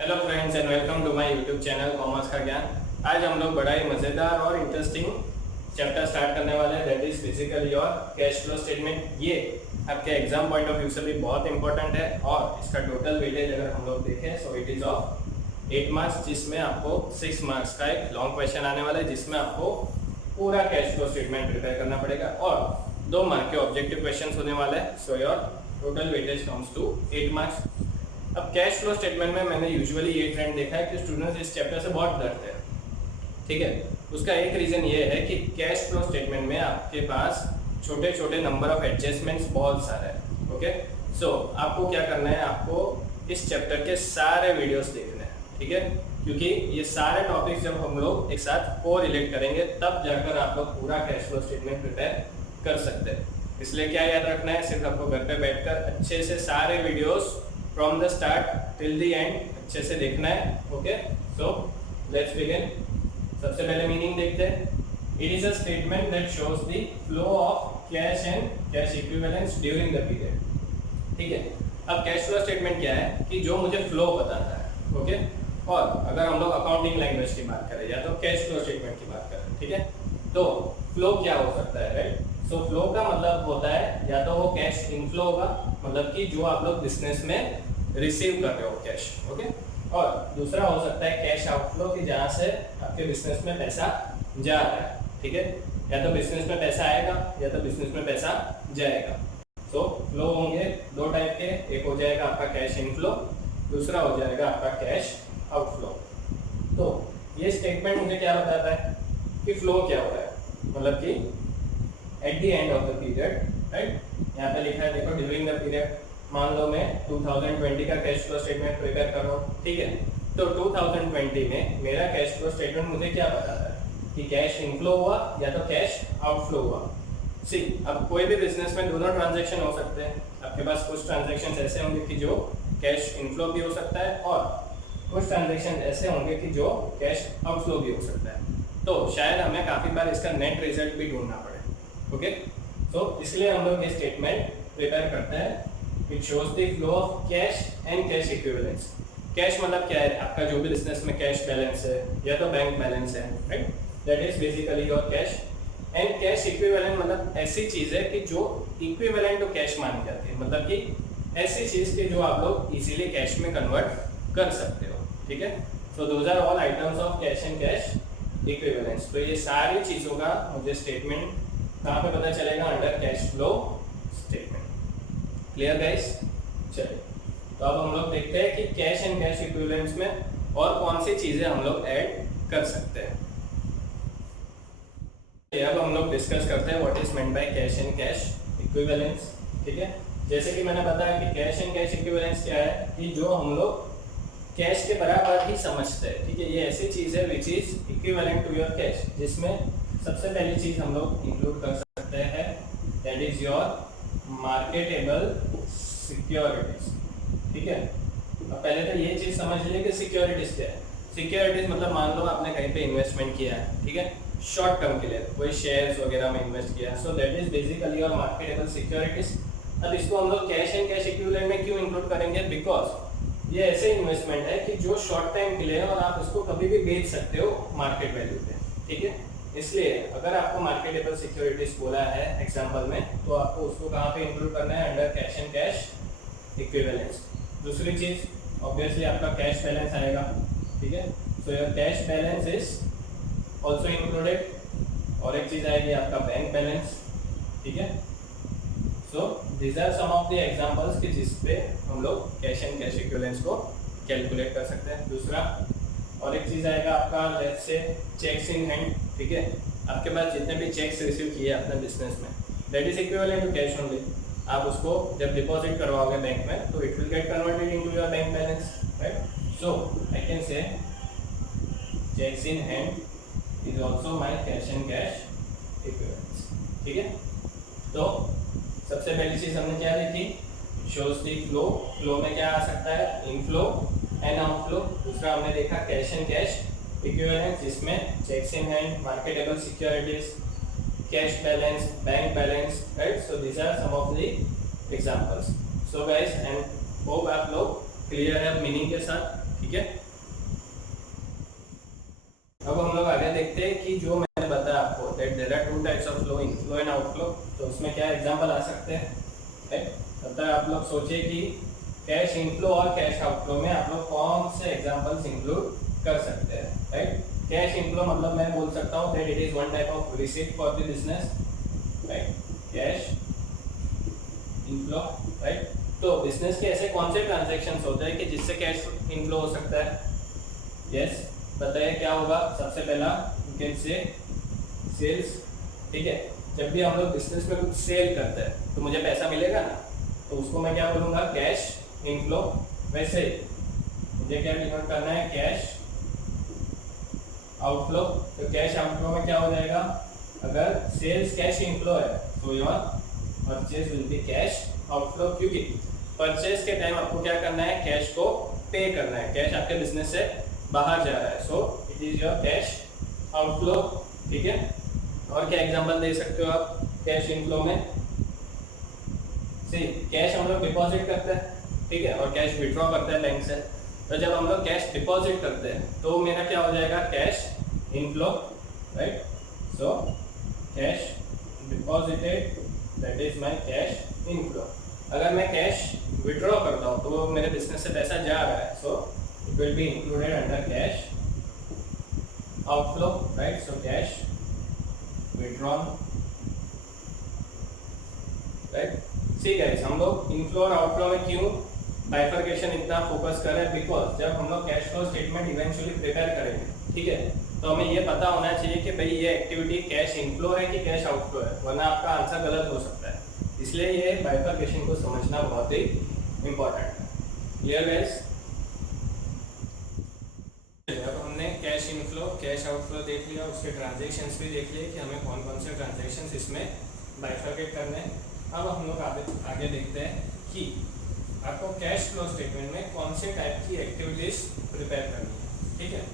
Hello friends and welcome to my YouTube channel commerce का ज्ञान। आज हम लोग बड़ा ही मज़ेदार और इंटरेस्टिंग चैप्टर स्टार्ट करने वाले हैं, दैट इज फिजिकली और कैश फ्लो स्टेटमेंट। ये आपके एग्जाम पॉइंट ऑफ व्यू से भी बहुत इंपॉर्टेंट है और इसका टोटल वेटेज अगर हम लोग देखें so it is of 8 marks, जिसमें आपको 6 मार्क्स का एक लॉन्ग क्वेश्चन आने वाला है जिसमें आपको पूरा कैश फ्लो स्टेटमेंट प्रिपेयर करना पड़ेगा और 2 मार्क के ऑब्जेक्टिव क्वेश्चन होने वाले हैं। So your total weightage comes to 8 marks. अब कैश फ्लो स्टेटमेंट में मैंने यूजुअली ये ट्रेंड देखा है कि स्टूडेंट्स इस चैप्टर से बहुत डरते हैं। ठीक है, उसका एक रीज़न ये है कि कैश फ्लो स्टेटमेंट में आपके पास छोटे छोटे नंबर ऑफ एडजस्टमेंट्स बहुत सारे हैं। ओके, सो आपको क्या करना है, आपको इस चैप्टर के सारे वीडियोस देखने हैं। ठीक है, क्योंकि ये सारे टॉपिक्स जब हम लोग एक साथ को रिलेट करेंगे तब जाकर आप लोग पूरा कैश फ्लो स्टेटमेंट प्रिपेयर कर सकते हैं। इसलिए क्या याद रखना है, सिर्फ आपको घर पे बैठकर अच्छे से सारे videos from the start till the end अच्छे से देखना है। Okay, so let's begin. सबसे पहले मीनिंग देखते हैं। It is a statement that shows the flow of cash and cash equivalents during the period. ठीक है, अब कैश फ्लो स्टेटमेंट क्या है कि जो मुझे फ्लो बताता है। ओके, और अगर हम लोग अकाउंटिंग लैंग्वेज की बात करें या तो कैश फ्लो स्टेटमेंट की बात करें, ठीक है, तो फ्लो क्या हो सकता है, राइट। सो फ्लो का मतलब होता है या तो वो कैश इनफ्लो होगा, मतलब कि जो आप लोग बिजनेस में रिसीव कर रहे हो कैश। ओके, और दूसरा हो सकता है कैश आउटफ्लो की जहाँ से आपके बिजनेस में पैसा जा रहा है। ठीक है, या तो बिजनेस में पैसा आएगा या तो बिजनेस में पैसा जाएगा। सो फ्लो होंगे 2 टाइप के, एक हो जाएगा आपका कैश इनफ्लो, दूसरा हो जाएगा आपका कैश आउटफ्लो। तो ये स्टेटमेंट मुझे क्या बताता है कि फ्लो क्या हो रहा है, मतलब कि eight the end of the period, right. यहाँ पे लिखा है देखो, ड्यूरिंग द पीरियड। मान लो मैं 2020 का कैश फ्लो स्टेटमेंट प्रिपेयर कर रहा हूँ, ठीक है, तो 2020 में मेरा कैश फ्लो स्टेटमेंट मुझे क्या बताता है कि कैश इनफ्लो हुआ या तो कैश आउटफ्लो हुआ। सी, अब कोई भी बिजनेस में दोनों ट्रांजैक्शन हो सकते हैं। आपके पास कुछ ट्रांजैक्शन ऐसे होंगे कि जो कैश इनफ्लो भी हो सकता है और कुछ ट्रांजैक्शन ऐसे होंगे कि जो कैश आउटफ्लो भी हो सकता है। तो शायद हमें काफ़ी बार इसका नेट रिजल्ट भी ढूंढना पड़े। ओके, तो इसलिए हम लोग ये स्टेटमेंट प्रिपेयर करते हैं। It shows the flow of cash and cash equivalents. Cash मतलब क्या है, आपका जो भी बिजनेस में कैश बैलेंस है या तो बैंक बैलेंस है, right, that is basically your cash. And cash equivalent मतलब ऐसी चीज है कि जो इक्विवेलेंट टू कैश मानी जाती है, मतलब कि ऐसी चीज की जो आप लोग इजीली कैश में कन्वर्ट कर सकते हो। ठीक है, so those are all items of cash and cash equivalents. तो ये सारी चीजों का मुझे स्टेटमेंट कहाँ पे पता चलेगा, under cash flow statement. Clear guys? चलिए, तो अब हम लोग देखते हैं कि कैश एंड कैश इक्विवेलेंट्स में और कौन सी चीजें हम लोग ऐड कर सकते हैं। अब हम लोग डिस्कस करते हैं what is meant by cash and cash equivalents. ठीक है, जैसे कि मैंने बताया कि कैश एंड कैश इक्विवेलेंट्स क्या है कि जो हम लोग कैश के बराबर ही समझते हैं। ठीक है, ये ऐसी चीज है which is equivalent to your cash, जिसमें सबसे पहली चीज हम लोग इंक्लूड कर सकते हैं, that is your marketable securities. ठीक है, अब पहले तो ये चीज समझ लीजिए कि सिक्योरिटीज क्या है। सिक्योरिटीज मतलब मान लो आपने कहीं पे इन्वेस्टमेंट किया है, ठीक है, शॉर्ट टर्म के लिए कोई शेयर्स वगैरह में इन्वेस्ट किया, so that is basically your marketable securities. अब इसको हम लोग कैश एंड कैश इक्विवेलेंट में क्यों इंक्लूड करेंगे, बिकॉज ये ऐसे इन्वेस्टमेंट है कि जो शॉर्ट टाइम के लिए है और आप इसको कभी भी बेच सकते हो मार्केट वैल्यू पे। ठीक है, इसलिए अगर आपको मार्केटेबल सिक्योरिटीज बोला है एग्जांपल में, तो आपको उसको कहाँ पे इंक्लूड करना है, under cash and cash equivalents. दूसरी चीज ऑब्वियसली आपका कैश बैलेंस आएगा। ठीक है, so your cash balance is also included. और एक चीज आएगी आपका बैंक बैलेंस। ठीक है, so these are some of the examples कि जिसपे हम लोग कैश एंड कैश इक्विवेलेंट्स को कैलकुलेट कर सकते हैं। दूसरा और एक चीज आएगा आपका, let's say cheques in hand. ठीक है, आपके पास जितने भी चेक्स रिसीव किए अपने बिजनेस में, that is equivalent to cash only. आप उसको जब डिपॉजिट करवाओगे बैंक में तो it will get converted into your bank balance, right. So I can say cheques in hand is also my cash and cash equivalents. ठीक है, तो सबसे पहली चीज हमने क्या देखी, शोज द फ्लो। फ्लो में क्या आ सकता है, इनफ्लो एंड आउटफ्लो। दूसरा हमने देखा कैश एंड कैश इक्विवेलेंट, जिसमें cheques in hand, marketable securities, cash balance, bank balance, right. So these are some of the examples. So guys, and hope आप लोग क्लियर है मीनिंग के साथ। ठीक है। अब हम लोग आगे देखते हैं कि जो मैंने बताया आपको that there are two types of flow, inflow and outflow, तो उसमें क्या एग्जांपल आ सकते हैं, राइट। तब तक आप लोग सोचिए कि कैश इनफ्लो और कैश आउटफ्लो में आप लोग कौन से एग्जांपल्स इंक्लूड कर सकते हैं, राइट। कैश इनफ्लो मतलब मैं बोल सकता हूँ that it is one type of receipt for the business, right, cash inflow, right. तो बिजनेस के ऐसे कौन से ट्रांजैक्शंस होते हैं कि जिससे कैश इनफ्लो हो सकता है? यस, बताइए क्या होगा। सबसे पहला यू कैन से सेल्स, ठीक है। जब भी हम लोग बिजनेस में कुछ सेल करते हैं तो मुझे पैसा मिलेगा ना, तो उसको मैं क्या बोलूँगा, कैश इनफ्लो। वैसे मुझे क्या डिनोट करना है, कैश आउटफ्लो। तो कैश आउटफ्लो में क्या हो जाएगा, अगर सेल्स कैश इनफ्लो है तो your purchase will be cash outflow, क्योंकि परचेज के टाइम आपको क्या करना है, कैश को पे करना है, कैश आपके बिजनेस से बाहर जा रहा है, so it is your cash outflow, ठीक है। और क्या एग्जांपल दे सकते हो आप कैश इनफ्लो में? सी कैश हम लोग डिपॉजिट करते हैं, ठीक है, और कैश विड्रॉ करते हैं बैंक से। तो जब हम लोग कैश डिपॉजिट करते हैं तो मेरा क्या हो जाएगा, cash inflow, right. So cash deposited that is my cash inflow. अगर मैं कैश विड्रॉ करता हूँ तो वो मेरे बिजनेस से पैसा जा रहा है, so it will be included under cash outflow, right. So cash withdrawn, right. See guys, हम लोग इनफ्लो और आउटफ्लो में क्यों बाइफरकेशन इतना फोकस कर रहे हैं, बिकॉज जब हम लोग cash flow statement eventually prepare करेंगे, ठीक है, तो हमें ये पता होना चाहिए कि भाई ये एक्टिविटी कैश इनफ्लो है कि कैश आउटफ्लो है, वरना आपका आंसर गलत हो सकता है। इसलिए ये बाइफरकेशन को समझना बहुत ही इंपॉर्टेंट है। Clear guys? अब हमने कैश इनफ्लो कैश आउटफ्लो देख लिया, उसके ट्रांजैक्शंस भी देख लिए कि हमें कौन कौन से ट्रांजैक्शंस इसमें बाइफरकेट करने हैं। अब हम लोग आगे देखते हैं कि आपको कैश फ्लो स्टेटमेंट में कौन से टाइप की एक्टिविटीज प्रिपेयर करनी है, ठीक है।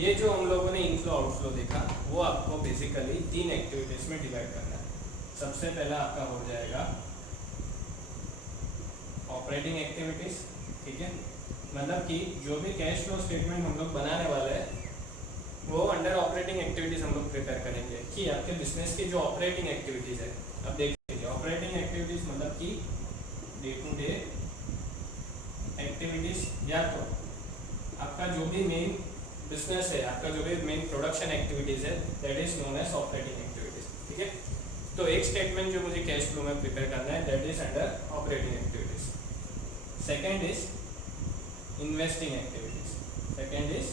ये जो हम लोगों ने इनफ्लो आउटफ्लो देखा वो आपको बेसिकली 3 एक्टिविटीज में डिवाइड करना है। सबसे पहला आपका हो जाएगा ऑपरेटिंग एक्टिविटीज, ठीक है, मतलब कि जो भी कैश फ्लो स्टेटमेंट हम लोग बनाने वाले हैं वो अंडर ऑपरेटिंग एक्टिविटीज हम लोग प्रिपेयर करेंगे कि आपके बिजनेस की जो ऑपरेटिंग एक्टिविटीज है। अब देखिए ऑपरेटिंग एक्टिविटीज मतलब कि डे टू डे एक्टिविटीज, या तो आपका जो भी मेन बिजनेस है, आपका जो भी मेन प्रोडक्शन एक्टिविटीज है, that is known as operating activities, ठीक है। तो एक स्टेटमेंट जो मुझे कैश फ्लो में प्रिपेयर करना है that is under operating activities. Second is investing activities. Second is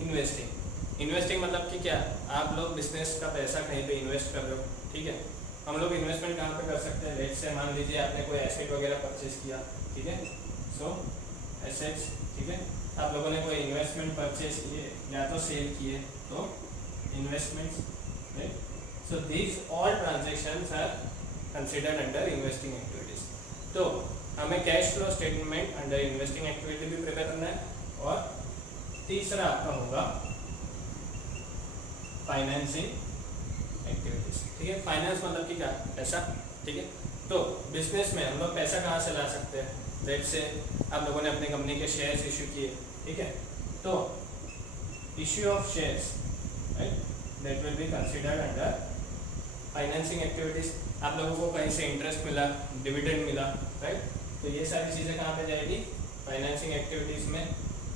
investing. Investing मतलब कि क्या, आप लोग बिजनेस का पैसा कहीं पे इन्वेस्ट कर रहे हो, ठीक है। हम लोग इन्वेस्टमेंट कहाँ पे कर सकते हैं, लेट से मान लीजिए आपने कोई एसेट वगैरह परचेज किया, ठीक है, सो एसेट्स, ठीक है। आप लोगों ने कोई इन्वेस्टमेंट परचेज किए या तो सेल किए, तो investments, right. So these all transactions are considered under investing activities. तो हमें cash flow statement under investing activity भी प्रिपेयर करना है। और तीसरा आपका होगा फाइनेंसिंग एक्टिविटीज, ठीक है। फाइनेंस मतलब कि क्या, पैसा, ठीक है। तो बिजनेस में हम लोग पैसा कहाँ से ला सकते हैं, लेट से आप लोगों ने अपनी कंपनी के शेयर्स इशू किए, ठीक है, तो issue of shares, right, that will be considered under financing activities. आप लोगों को कहीं से इंटरेस्ट मिला, डिविडेंड मिला, राइट, तो ये सारी चीज़ें कहाँ पे जाएगी, फाइनेंसिंग एक्टिविटीज में।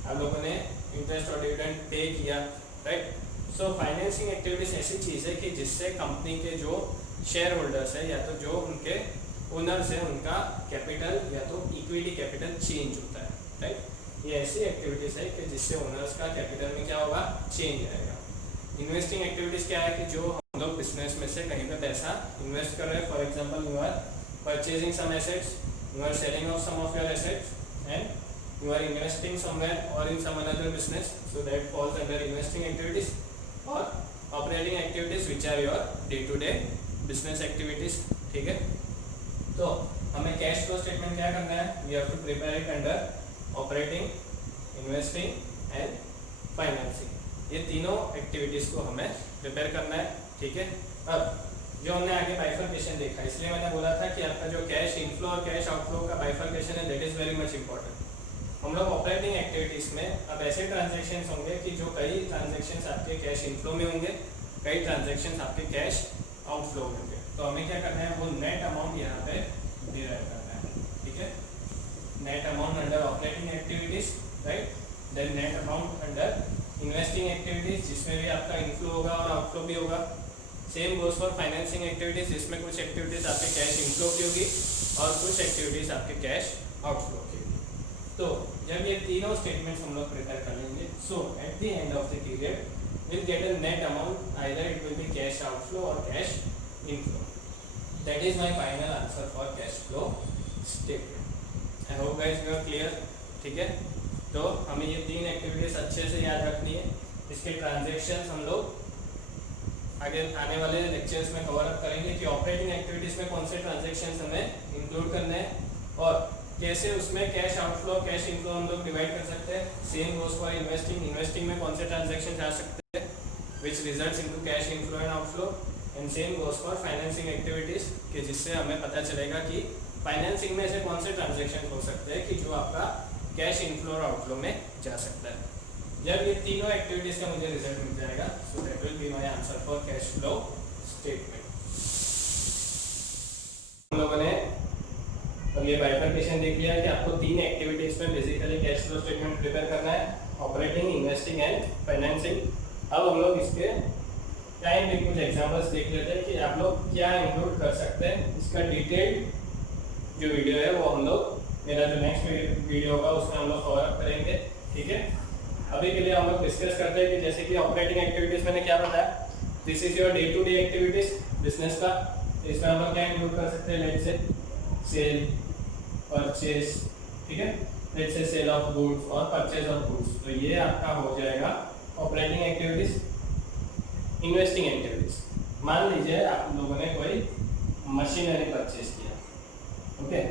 आप लोगों ने इंटरेस्ट और डिविडेंड पे किया, राइट। सो फाइनेंसिंग एक्टिविटीज ऐसी चीज़ है कि जिससे कंपनी के जो शेयर होल्डर्स है या तो जो उनके ओनर्स है उनका कैपिटल या तो इक्विटी कैपिटल चेंज होता है, राइट। ये ऐसी एक्टिविटीज है कि जिससे ओनर्स का कैपिटल में क्या होगा, चेंज आएगा। इन्वेस्टिंग एक्टिविटीज क्या है कि जो हम लोग बिजनेस में से कहीं पे पैसा इन्वेस्ट कर रहे हैं, for example you are purchasing some assets, you are selling off some of your assets and you are investing somewhere or in some another business, so that falls under investing activities. और operating activities which are your day to day business activities, ठीक है। तो हमें cash flow statement क्या करना है, we have to prepare it under operating, investing and financing. ये तीनों एक्टिविटीज को हमें प्रिपेयर करना है, ठीक है। अब जो हमने आगे बाइफरकेशन देखा, इसलिए मैंने बोला था कि आपका जो कैश इनफ्लो और कैश आउटफ्लो का बाइफरकेशन है that is very much important. हम लोग ऑपरेटिंग एक्टिविटीज में अब ऐसे ट्रांजेक्शन होंगे कि जो कई ट्रांजेक्शन आपके कैश इनफ्लो में होंगे, कई ट्रांजेक्शन आपके कैश आउटफ्लो में होंगे। तो हमें क्या करना है, वो नेट अमाउंट यहाँ पे डिराइव करना है, ठीक है। Net amount under operating activities, right. Then net amount under investing activities, जिसमें भी आपका इनफ्लो होगा और आउटफ्लो भी होगा। Same goes for financing activities, जिसमें कुछ एक्टिविटीज आपके कैश इनफ्लो की होगी और कुछ एक्टिविटीज आपके कैश आउटफ्लो की होगी। तो जब ये तीनों स्टेटमेंट्स हम लोग प्रिपेयर कर लेंगे, so at the end of the period will get a net amount, either it will be cash outflow or cash inflow. That is my final answer for cash flow statement. I hope guys you are clear, ठीक है। तो हमें ये तीन activities अच्छे से याद रखनी है। इसके ट्रांजैक्शंस हम लोग आगे आने वाले लेक्चर्स में कवर अप करेंगे कि ऑपरेटिंग एक्टिविटीज में कौन से ट्रांजैक्शंस हमें इंक्लूड करने हैं और कैसे उसमें कैश आउटफ्लो कैश इनफ्लो हम लोग डिवाइड कर सकते हैं। सेम गोज फॉर इन्वेस्टिंग में कौन से ट्रांजैक्शंस आ सकते हैं which results into cash inflow and outflow. And same goes for financing activities कि जिससे हमें पता चलेगा कि फाइनेंसिंग में से कौन से ट्रांजैक्शन हो सकते हैं कि जो आपका कैश इनफ्लो और आउटफ्लो में जा सकता है। जब ये तीनों एक्टिविटीज का मुझे रिजल्ट मिल जाएगा, so that will be my answer for cash flow statement. हम लोगों ने अब ये बाइफरकेशन देख लिया कि आपको तीन एक्टिविटीज में basically cash flow statement prepare करना है, ऑपरेटिंग, इन्वेस्टिंग एंड फाइनेंसिंग। अब हम लोग इसके टाइम पे कुछ एग्जांपल्स देख लेते हैं कि आप लोग क्या इंक्लूड कर सकते हैं। इसका डिटेल्ड जो वीडियो है वो हम लोग मेरा जो नेक्स्ट वीडियो होगा उसमें हम लोग कवर अप करेंगे, ठीक है। अभी के लिए हम लोग डिस्कस करते हैं कि जैसे कि ऑपरेटिंग एक्टिविटीज मैंने क्या बताया, this is your day to day activities business का। इसमें हम लोग क्या इंक्लूड कर सकते हैं, लेट्स से सेल, परचेज, ठीक है, let's say sale of goods और परचेज ऑफ गुड्स। तो ये आपका हो जाएगा ऑपरेटिंग एक्टिविटीज। इन्वेस्टिंग एक्टिविटीज, मान लीजिए आप लोगों ने कोई मशीनरी परचेज किया, okay,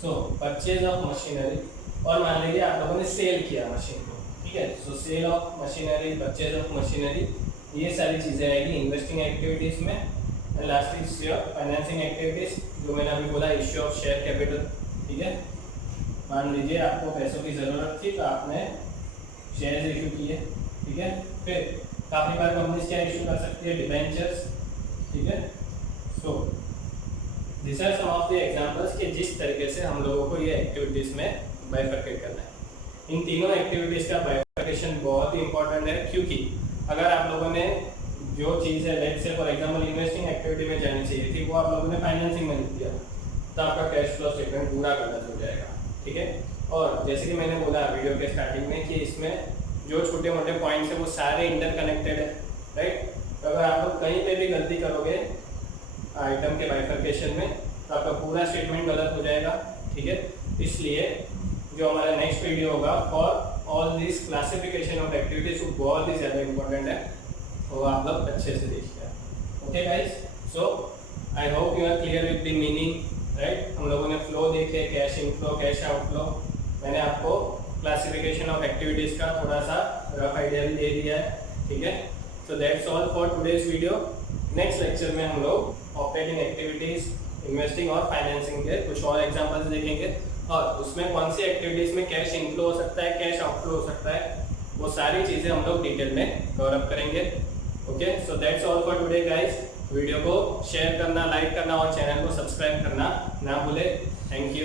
so purchase of machinery, और मान लीजिए आप लोगों ने सेल किया मशीन को, ठीक है। So sale of machinery, purchase of machinery, ये सारी चीजें आएगी इन्वेस्टिंग एक्टिविटीज में। Last is your financing activities, जो मैंने अभी बोला, इश्यू ऑफ शेयर कैपिटल, ठीक है। मान लीजिए आपको पैसों की जरूरत थी तो आपने शेयर्स इशू किए, ठीक है। फिर काफी बार कंपनीज क्या इशू कर सकती है, डिबेंचर्स, ठीक है। So this are some of the examples कि जिस तरीके से हम लोगों को ये एक्टिविटीज में बाइफरकेट करना है। इन तीनों एक्टिविटीज का बाइफरकेशन बहुत ही इंपॉर्टेंट है, क्योंकि अगर आप लोगों ने जो चीज़ है, लेट्स से फॉर एग्जांपल इन्वेस्टिंग एक्टिविटी में जानी चाहिए थी, वो आप लोगों ने फाइनेंसिंग में लिख दिया तो आपका कैश फ्लो स्टेटमेंट पूरा गलत हो जाएगा, ठीक है। और जैसे कि मैंने बोला वीडियो के स्टार्टिंग में कि इसमें जो छोटे मोटे पॉइंट्स है वो सारे इंटरकनेक्टेड है, राइट। तो अगर आप लोग कहीं पे भी गलती करोगे आइटम के बाइफरकेशन में तो आपका पूरा स्टेटमेंट गलत हो जाएगा, ठीक है। इसलिए जो हमारा नेक्स्ट वीडियो होगा for all this classification of activities वो बहुत ही ज़्यादा इंपॉर्टेंट है, वो आप लोग अच्छे से देखिए, okay guys. So I hope you are clear with the meaning, right. हम लोगों ने फ्लो देखे, कैश इनफ्लो, कैश आउटफ्लो, मैंने आपको क्लासिफिकेशन ऑफ एक्टिविटीज का थोड़ा सा रफ आइडिया भी दे दिया है, ठीक है। So that's all for today's video. Next lecture में हम लोग ऑपरेटिंग एक्टिविटीज, इन्वेस्टिंग और फाइनेंसिंग के कुछ और एग्जांपल्स देखेंगे और उसमें कौन सी एक्टिविटीज में कैश इनफ्लो हो सकता है, कैश आउटफ्लो हो सकता है, वो सारी चीज़ें हम लोग डिटेल में कवर अप करेंगे, okay. So that's all for today guys. Video को शेयर करना, लाइक करना और चैनल को सब्सक्राइब करना ना भूले। Thank you.